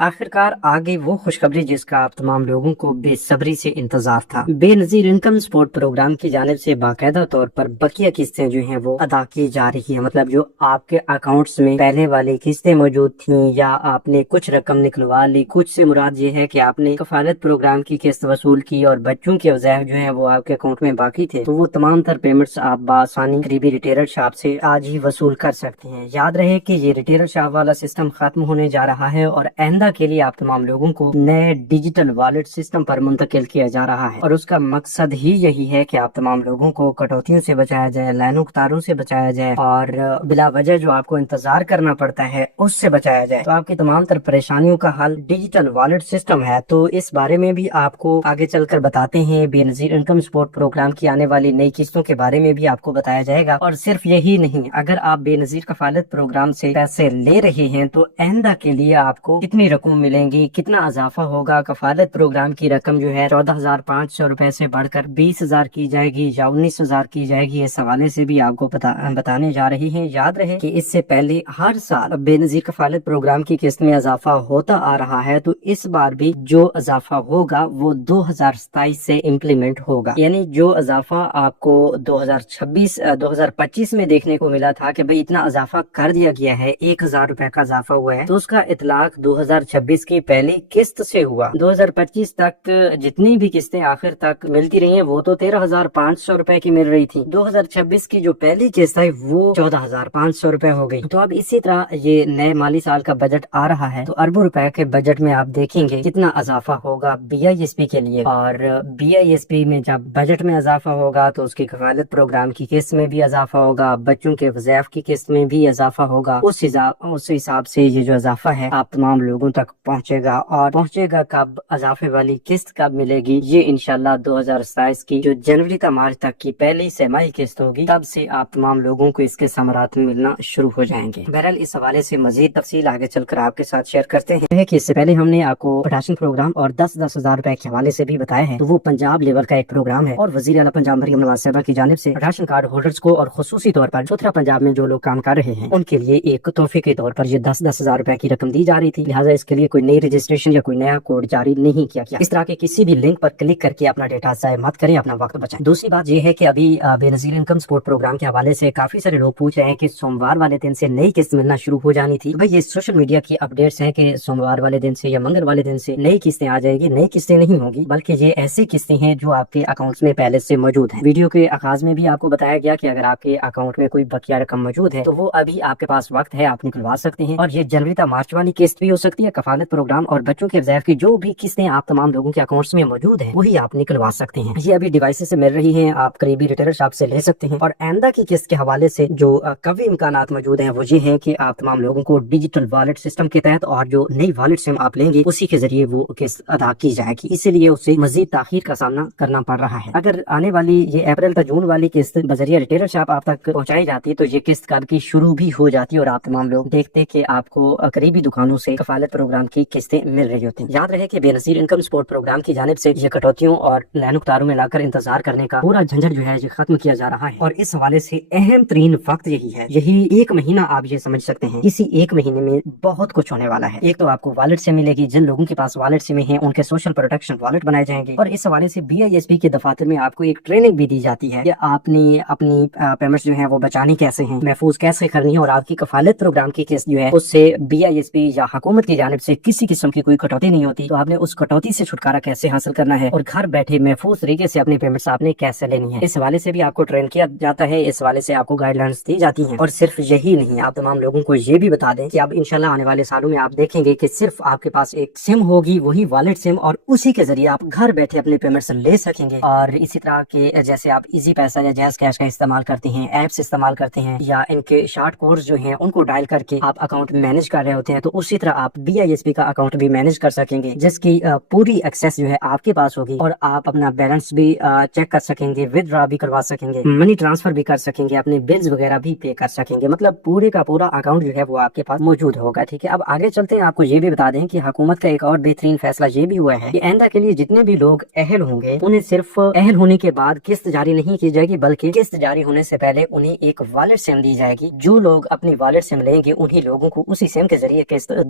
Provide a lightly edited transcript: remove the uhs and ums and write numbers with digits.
آخرکار آ گئی وہ خوشخبری جس کا آپ تمام لوگوں کو بے صبری سے انتظار تھا۔ بے نظیر انکم سپورٹ پروگرام کی جانب سے باقاعدہ طور پر بقیہ قسطیں جو ہیں وہ ادا کی جا رہی ہیں، مطلب جو آپ کے اکاؤنٹس میں پہلے والی قسطیں موجود تھیں یا آپ نے کچھ رقم نکلوا لی، کچھ سے مراد یہ ہے کہ آپ نے کفالت پروگرام کی قسط وصول کی اور بچوں کے وظائف جو ہیں وہ آپ کے اکاؤنٹ میں باقی تھے، تو وہ تمام تر پیمنٹس آپ بآسانی قریبی ریٹیلر شاپ سے آج ہی وصول کر سکتے ہیں۔ یاد رہے کہ یہ ریٹیلر شاپ والا سسٹم ختم ہونے جا رہا ہے اور آئندہ کے لیے آپ تمام لوگوں کو نئے ڈیجیٹل والیٹ سسٹم پر منتقل کیا جا رہا ہے، اور اس کا مقصد ہی یہی ہے کہ آپ تمام لوگوں کو کٹوتیوں سے بچایا جائے، لائنوں تاروں سے بچایا جائے اور بلا وجہ جو آپ کو انتظار کرنا پڑتا ہے اس سے بچایا جائے۔ تو آپ کی تمام تر پریشانیوں کا حل ڈیجیٹل والیٹ سسٹم ہے، تو اس بارے میں بھی آپ کو آگے چل کر بتاتے ہیں۔ بے نظیر انکم سپورٹ پروگرام کی آنے والی نئی قسطوں کے بارے میں بھی آپ کو بتایا جائے گا، اور صرف یہی نہیں، اگر آپ بے نظیر کفالت پروگرام سے پیسے لے رہے ہیں تو آئندہ کے لیے آپ کو کتنی رقم ملیں گی، کتنا اضافہ ہوگا، کفالت پروگرام کی رقم جو ہے 14,500 روپے سے بڑھ کر 20,000 کی جائے گی یا 19,000 کی جائے گی، اس حوالے سے بھی آپ کو بتانے جا رہے ہیں۔ یاد رہے کہ اس سے پہلے ہر سال بے نظیر کفالت پروگرام کی قسط میں اضافہ ہوتا آ رہا ہے، تو اس بار بھی جو اضافہ ہوگا وہ 2027 سے امپلیمنٹ ہوگا، یعنی جو اضافہ آپ کو 2025 میں دیکھنے کو ملا تھا کہ بھئی اتنا اضافہ کر دیا گیا ہے، 1,000 روپے کا اضافہ ہوا ہے، تو اس کا اطلاق 2026 کی پہلی قسط سے ہوا۔ 2025 تک جتنی بھی قسطیں آخر تک ملتی رہی ہیں وہ تو 13,500 روپے کی مل رہی تھی، 2026 کی جو پہلی قسط ہے وہ 14,500 روپے ہو گئی۔ تو اب اسی طرح یہ نئے مالی سال کا بجٹ آ رہا ہے، تو اربوں روپے کے بجٹ میں آپ دیکھیں گے کتنا اضافہ ہوگا بی آئی ایس پی کے لیے، اور بی آئی ایس پی میں جب بجٹ میں اضافہ ہوگا تو اس کی کفالت پروگرام کی قسط میں بھی اضافہ ہوگا، بچوں کے وظائف کی قسط میں بھی اضافہ ہوگا۔ اس حساب سے یہ جو اضافہ ہے آپ تمام لوگوں تک پہنچے گا، اور پہنچے گا کب، اضافے والی قسط کب ملے گی، یہ انشاءاللہ 2027 کی جو جنوری تا مارچ تک کی پہلی سہ-ماہی قسط ہوگی، تب سے آپ تمام لوگوں کو اس کے ثمرات ملنا شروع ہو جائیں گے۔ بہرحال اس حوالے سے مزید تفصیل آگے چل کر آپ کے ساتھ شیئر کرتے ہیں کہ اس سے پہلے ہم نے آپ کو راشن پروگرام اور 10,000 روپے کے حوالے سے بھی بتایا ہے، تو وہ پنجاب لیول کا ایک پروگرام ہے، اور وزیر اعلیٰ پنجاب مریم نواز صاحبہ کی جانب سے راشن کارڈ ہولڈرز کو اور خصوصی طور پر چوتھرا پنجاب میں جو لوگ کام کر رہے ہیں ان کے لیے ایک تحفے کے طور پر یہ 10,000 روپے کی رقم دی جا رہی تھی، لہٰذا اس کے لیے کوئی نئی رجسٹریشن یا کوئی نیا کوڈ جاری نہیں کیا گیا۔ اس طرح کے کسی بھی لنک پر کلک کر کے اپنا ڈیٹا ضائع مت کریں، اپنا وقت بچائیں۔ دوسری بات یہ ہے کہ ابھی بے نظیر انکم سپورٹ پروگرام کے حوالے سے کافی سارے لوگ پوچھ رہے ہیں کہ سوموار والے دن سے نئی قسط ملنا شروع ہو جانی تھی۔ بھائی یہ سوشل میڈیا کی اپڈیٹس ہیں کہ سوموار والے دن سے یا منگل والے دن سے نئی قسطیں آ جائے گی، نئی قسطیں نہیں ہوگی، بلکہ یہ ایسی قسطیں ہیں جو آپ کے اکاؤنٹس میں پہلے سے موجود ہیں۔ ویڈیو کے آغاز میں بھی آپ کو بتایا گیا کہ اگر آپ کے اکاؤنٹ میں کوئی بقیہ رقم موجود ہے تو وہ ابھی آپ کے پاس وقت ہے، آپ نکلوا سکتے ہیں، اور یہ جنوری تا مارچ والی قسط بھی ہو سکتی ہے، کفالت پروگرام اور بچوں کے وظائف کی جو بھی قسطیں آپ تمام لوگوں کے اکاؤنٹس میں موجود ہیں وہی آپ نکلوا سکتے ہیں۔ یہ ابھی ڈیوائسز سے مل رہی ہیں، آپ قریبی ریٹیلر شاپ سے لے سکتے ہیں، اور آئندہ کی قسط کے حوالے سے جو قوی امکانات موجود ہیں وہ یہ ہیں کہ آپ تمام لوگوں کو ڈیجیٹل والیٹ سسٹم کے تحت اور جو نئی والیٹ سم آپ لیں گے اسی کے ذریعے وہ قسط ادا کی جائے گی، اسی لیے اسے مزید تاخیر کا سامنا کرنا پڑ رہا ہے۔ اگر آنے والی یہ اپریل تا جون والی قسط بذریعہ ریٹیلر شاپ آپ تک پہنچائی جاتی تو یہ قسط کب کی شروع بھی ہو جاتی اور آپ تمام لوگ دیکھتے کہ آپ کو قریبی دکانوں سے کفالت پروگرام کی قسطیں مل رہی ہوتی ہیں۔ یاد رہے کہ بے نظیر انکم سپورٹ پروگرام کی جانب سے یہ کٹوتیوں اور لائنوں تاروں میں لا کر انتظار کرنے کا پورا جھنجھٹ جو ہے یہ ختم کیا جا رہا ہے، اور اس حوالے سے اہم ترین وقت یہی ہے، یہی ایک مہینہ آپ یہ سمجھ سکتے ہیں، اسی ایک مہینے میں بہت کچھ ہونے والا ہے۔ ایک تو آپ کو والیٹ سے ملے گی، جن لوگوں کے پاس والیٹ سے ہیں ان کے سوشل پروٹیکشن والیٹ بنائے جائیں گے، اور اس حوالے سے بی آئی ایس پی کے دفاتر میں آپ کو ایک ٹریننگ بھی دی جاتی ہے کہ آپ نے اپنی پیمنٹس جو ہیں وہ بچانی کیسے ہیں، محفوظ کیسے کرنی ہے، اور آپ کی کفالت پروگرام کی قسط جو ہے اس سے بی آئی ایس پی یا حکومت کی جانب سے کسی قسم کی کوئی کٹوتی نہیں ہوتی، تو آپ نے اس کٹوتی سے چھٹکارا کیسے حاصل کرنا ہے اور گھر بیٹھے محفوظ طریقے سے اپنی پیمنٹس آپ نے کیسے لینی ہے، اس حوالے سے بھی آپ کو ٹرین کیا جاتا ہے، اس حوالے سے آپ کو گائیڈ لائنس دی جاتی ہیں۔ اور صرف یہی نہیں، آپ تمام لوگوں کو یہ بھی بتا دیں کہ اب انشاءاللہ آنے والے سالوں میں آپ دیکھیں گے کہ صرف آپ کے پاس ایک سم ہوگی، وہی والیٹ سم، اور اسی کے ذریعے آپ گھر بیٹھے اپنے پیمنٹس لے سکیں گے۔ اور اسی طرح کے جیسے آپ ایزی پیسہ یا جیز کیش کا استعمال کرتے ہیں، ایپس استعمال کرتے ہیں، یا ان کے شارٹ کوڈز جو ہیں ان کو ڈائل کر کے آپ اکاؤنٹ مینیج کر رہے ہوتے ہیں، تو اسی طرح آپ بی آئی ایس پی کا اکاؤنٹ بھی مینیج کر سکیں گے، جس کی پوری ایکسیس جو ہے آپ کے پاس ہوگی، اور آپ اپنا بیلنس بھی چیک کر سکیں گے، ود ڈرا بھی کروا سکیں گے، منی ٹرانسفر بھی کر سکیں گے، اپنے بلز وغیرہ بھی پے کر سکیں گے، مطلب پورے کا پورا اکاؤنٹ جو ہے وہ آپ کے پاس موجود ہوگا۔ ٹھیک ہے، اب آگے چلتے ہیں، آپ کو یہ بھی بتا دیں کہ حکومت کا ایک اور بہترین فیصلہ یہ بھی ہوا ہے کہ آئندہ کے لیے جتنے بھی لوگ اہل ہوں گے انہیں صرف اہل ہونے کے بعد قسط جاری نہیں کی جائے گی، بلکہ قسط جاری ہونے سے پہلے انہیں ایک والیٹ سم دی جائے گی۔ جو لوگ اپنی والیٹ سم لیں گے انہی لوگوں کو اسی سم کے ذریعے قسط